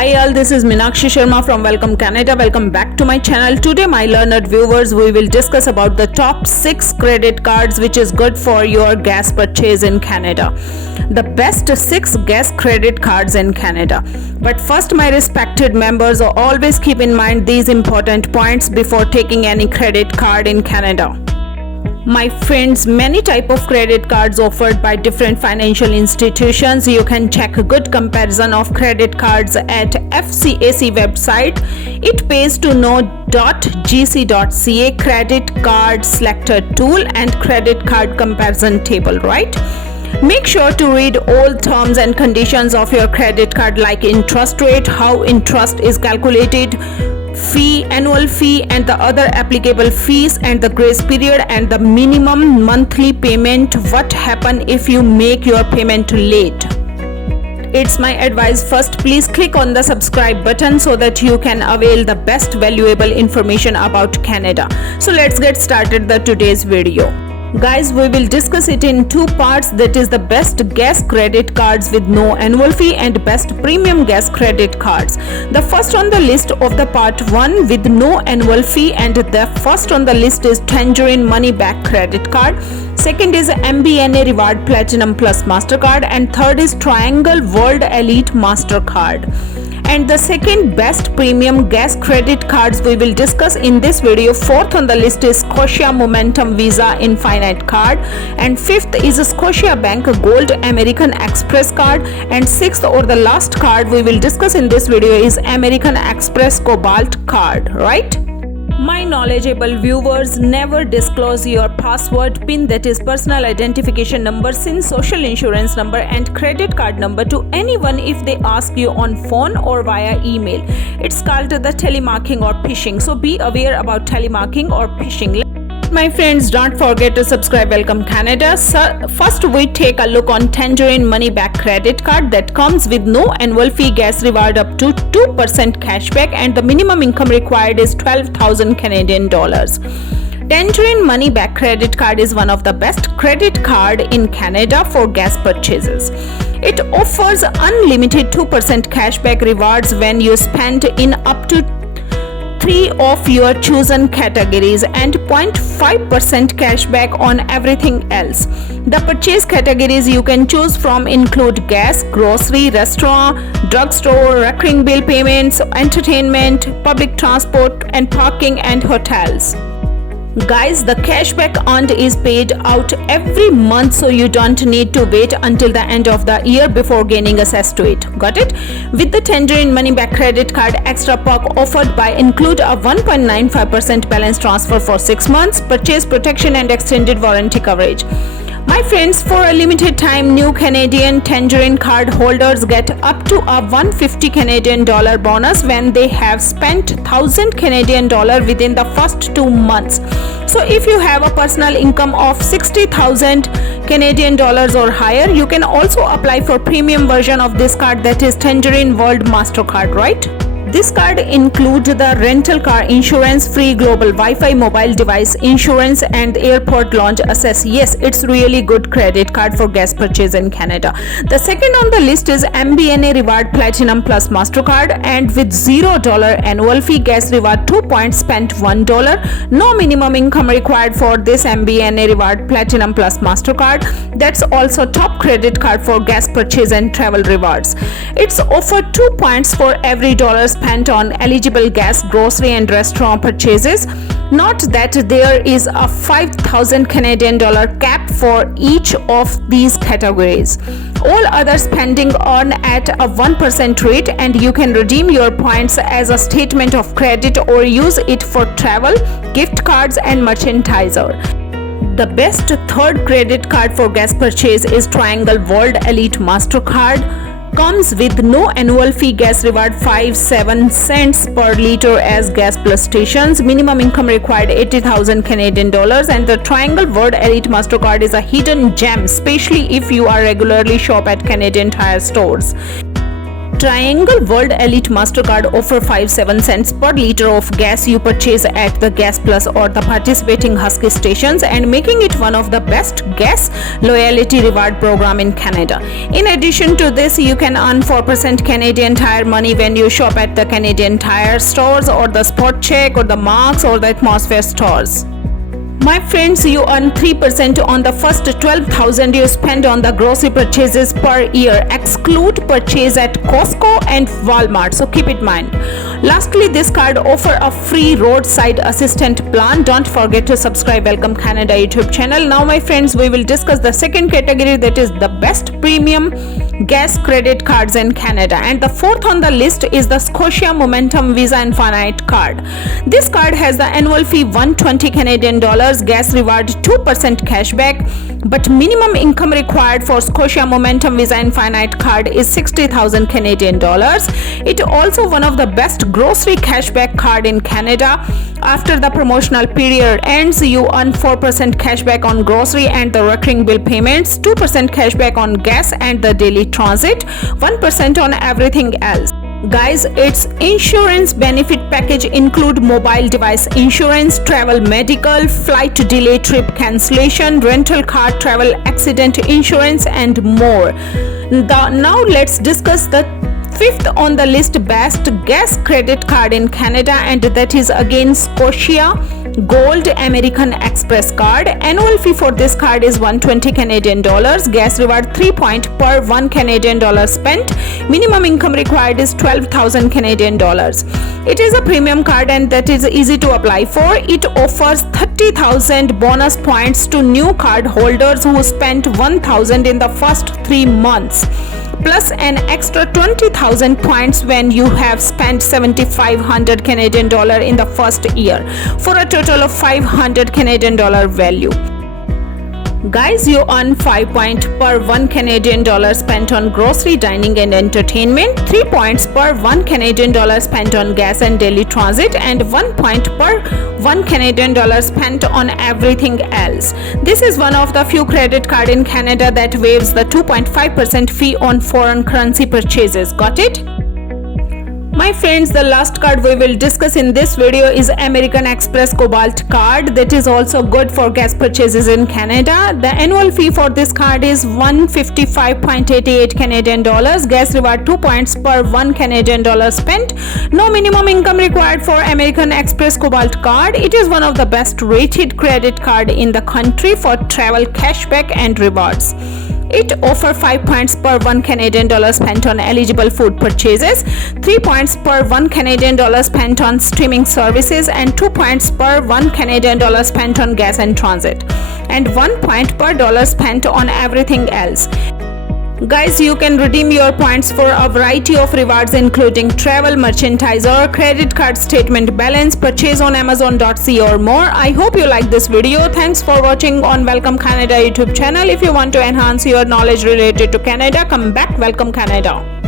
Hi all, this is Meenakshi Sharma from Welcome Canada. Welcome back to my channel. Today my learned viewers, we will discuss about the top 6 credit cards which is good for your gas purchase in Canada. The best 6 gas credit cards in Canada. But first, my respected members, always keep in mind these important points before taking any credit card in Canada. My friends, many type of credit cards offered by different financial institutions. You can check a good comparison of credit cards at FCAC website. It pays to know.gc.ca credit card selector tool and credit card comparison table, right? Make sure to read all terms and conditions of your credit card, like interest rate, how interest is calculated, fee, annual fee and the other applicable fees, and the grace period and the minimum monthly payment. What happen if you make your payment late? It's my advice, first please click on the subscribe button so that you can avail the best valuable information about Canada. So let's get started the today's video. Guys, we will discuss it in 2 parts, that is the best gas credit cards with no annual fee and best premium gas credit cards. The first on the list of the part 1 with no annual fee, and the first on the list is Tangerine Money Back Credit Card. Second is MBNA Reward Platinum Plus MasterCard, and third is Triangle World Elite MasterCard. And the second best premium gas credit cards we will discuss in this video. Fourth on the list is Scotia Momentum Visa Infinite Card, and fifth is Scotiabank Gold American Express Card, and sixth or the last card we will discuss in this video is American Express Cobalt Card, right? My knowledgeable viewers, never disclose your password, PIN, that is personal identification number, SIN, social insurance number and credit card number to anyone if they ask you on phone or via email. It's called the telemarketing or phishing. So be aware about telemarketing or phishing. My friends, don't forget to subscribe Welcome Canada. So first we take a look on Tangerine Money Back Credit Card that comes with no annual fee, gas reward up to 2% cashback, and the minimum income required is 12,000 Canadian dollars. Tangerine Money Back Credit Card is one of the best credit card in Canada for gas purchases. It offers unlimited 2% cashback rewards when you spend in up to 3 of your chosen categories and 0.5% cashback on everything else. The purchase categories you can choose from include gas, grocery, restaurant, drugstore, recurring bill payments, entertainment, public transport and parking and hotels. Guys, the cashback earned is paid out every month, so you don't need to wait until the end of the year before gaining access to it. Got it? With the Tangerine Money Back Credit Card, extra perk offered by include a 1.95% balance transfer for 6 months, purchase protection and extended warranty coverage. My friends, for a limited time, new Canadian Tangerine card holders get up to a 150 Canadian dollar bonus when they have spent 1,000 Canadian dollar within the first 2 months. So if you have a personal income of 60,000 Canadian dollars or higher, you can also apply for premium version of this card, that is Tangerine World MasterCard, right? This card includes the rental car insurance, free global Wi-Fi mobile device insurance and airport lounge access. Yes, it's really good credit card for gas purchase in Canada. The second on the list is MBNA Reward Platinum Plus MasterCard, and with $0 annual fee, gas reward 2 points spent $1. No minimum income required for this MBNA Reward Platinum Plus MasterCard. That's also top credit card for gas purchase and travel rewards. It's offered 2 points for every dollar spent on eligible gas, grocery and restaurant purchases. Note that there is a 5,000 Canadian dollar cap for each of these categories. All other spending on at a 1% rate, and you can redeem your points as a statement of credit or use it for travel, gift cards and merchandiser. The best third credit card for gas purchase is Triangle World Elite MasterCard. Comes with no annual fee, gas reward 5.7 cents per liter as Gas Plus stations. Minimum income required 80,000 Canadian dollars, and the Triangle World Elite MasterCard is a hidden gem, especially if you are regularly shop at Canadian Tire stores. Triangle World Elite Mastercard offer 57 cents per liter of gas you purchase at the Gas Plus or the participating Husky stations, and making it one of the best gas loyalty reward program in Canada. In addition to this, you can earn 4% Canadian Tire money when you shop at the Canadian Tire stores or the Spot Check or the Marks or the Atmosphere stores. My friends, you earn 3% on the first 12,000 you spend on the grocery purchases per year, exclude purchase at Costco and Walmart, so keep it in mind. Lastly, this card offer a free roadside assistant plan. Don't forget to subscribe Welcome Canada YouTube channel. Now my friends, we will discuss the second category, that is the best premium gas credit cards in Canada, and the fourth on the list is the Scotia Momentum Visa Infinite card. This card has the annual fee 120 Canadian dollars, gas reward 2% cashback, but minimum income required for Scotia Momentum Visa Infinite card is 60,000 Canadian dollars. It also one of the best grocery cashback card in Canada. After the promotional period ends, you earn 4% cashback on grocery and the recurring bill payments, 2% cashback on gas and the daily transit, 1% on everything else. Guys, its insurance benefit package include mobile device insurance, travel medical, flight delay, trip cancellation, rental car, travel accident insurance, and more. Now let's discuss the fifth on the list best gas credit card in Canada, and that is again Scotia Gold American Express card. Annual fee for this card is 120 Canadian dollars, gas reward 3 points per 1 Canadian dollar spent, minimum income required is 12,000 Canadian dollars. It is a premium card and that is easy to apply for. It offers 30,000 bonus points to new card holders who spent 1,000 in the first 3 months, plus an extra 20,000 points when you have spent 7,500 Canadian dollar in the first year, for a total of 500 Canadian dollar value. Guys, you earn 5 points per 1 Canadian dollar spent on grocery, dining and entertainment, 3 points per 1 Canadian dollar spent on gas and daily transit, and 1 point per 1 Canadian dollar spent on everything else. This is one of the few credit card in Canada that waives the 2.5% fee on foreign currency purchases. Got it? My friends, the last card we will discuss in this video is American Express Cobalt card, that is also good for gas purchases in Canada. The annual fee for this card is 155.88 Canadian dollars, gas reward 2 points per 1 Canadian dollar spent, no minimum income required for American Express Cobalt card. It is one of the best rated credit card in the country for travel cashback and rewards. It offers 5 points per 1 Canadian dollar spent on eligible food purchases, 3 points per 1 Canadian dollar spent on streaming services, and 2 points per 1 Canadian dollar spent on gas and transit, and 1 point per dollar spent on everything else. Guys, you can redeem your points for a variety of rewards including travel, merchandise or credit card statement balance, purchase on Amazon.ca or more. I hope you like this video. Thanks for watching on Welcome Canada YouTube channel. If you want to enhance your knowledge related to Canada, come back Welcome Canada.